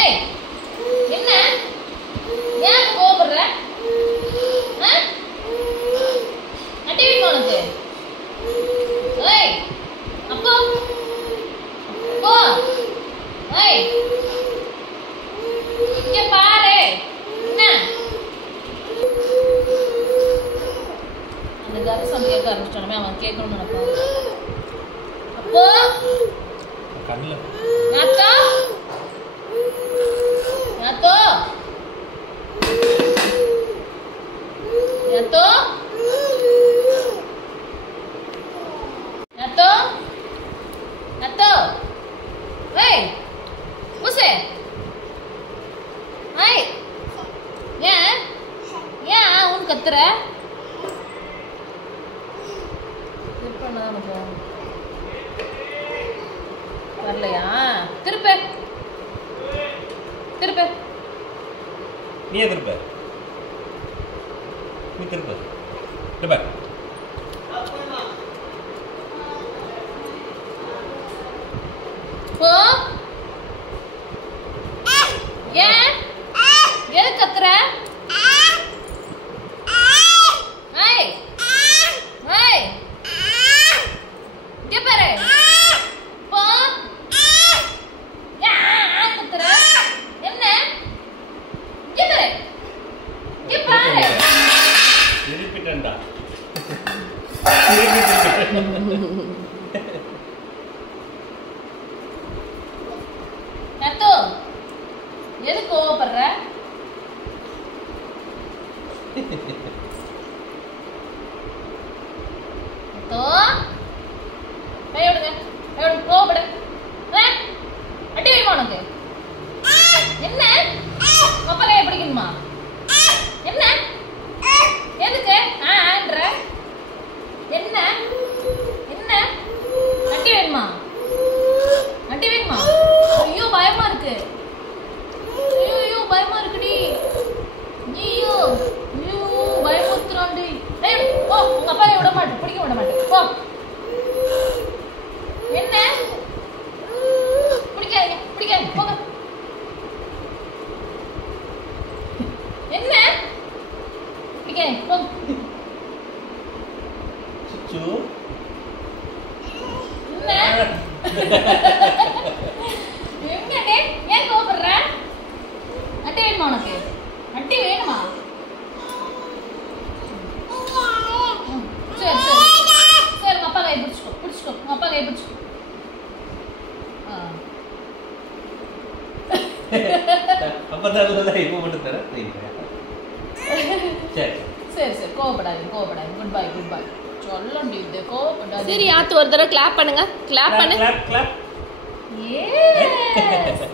ஏய் என்ன ஏன் கோபப்படுற அடி உனக்கு ஏய் அப்போ போ ஏய் இங்க பாரு என்ன அந்த கரசம் கேட்க ஆரம்பிச்சிட்டானே அவன் கேட்கணும்னு நினைப்பான் அப்போ கண்ணுல நாத்தோ நாத்தோ நாத்தோ நாத்தோ நாத்தோ ஏய் உசே ஏய் ஏன் ஏன் உன் கத்துற திருப்பண்ணா நமக்கு வரலையா திருப்ப திருப்ப நீ திருப்ப நீ திருப்ப திருப்ப போ ஏன் எது கத்துற ஏய் ஏய் இங்க பாரு போ ஏன் கத்துற என்ன இங்க பாரு இங்க பாரு திருப்பிட்டேன்டா நத்து எது கோவப்படுற நத்து கையோடுங்க கையோடு கோவப்படு அடி வைமா உனக்கு என்ன அப்பா கையை பிடிக்கணுமா என்ன எதுக்கு ஆன்ற என்ன என்ன அடி வேணுமா அடி வேணுமா ஐயோ பயமா இருக்கு ஐயோ ஐயோ பயமா இருக்குடி ஐயோ ஐயோ பயமுத்துறான்டி ஏய் போ உங்க அப்பா விட மாட்டேன் பிடிக்க விட மாட்டேன் போ என்ன பிடிக்காதீங்க பிடிக்காதீங்க போங்க என்ன பிடிக்காதீங்க போங்க சுச்சு என்ன என்னடே ஏன் கோபப்படுற அடி வேணுமா உனக்கு அடி வேணுமா சரி சரி சரி உங்க அப்பா கை பிடிச்சிக்கோ பிடிச்சிக்கோ உங்க அப்பா கை பிடிச்சிக்கோ அப்பதான் இப்போ மட்டும் தர சரி சரி சரி கோவப்படாதீங்க கோவப்படாதீங்க குட் பை குட் பை சொல்ல முடியுது கோவப்படாதீங்க சரி ஆத்து ஒரு தடவை கிளாப் பண்ணுங்க கிளாப் பண்ணு கிளாப் கிளாப் Yes.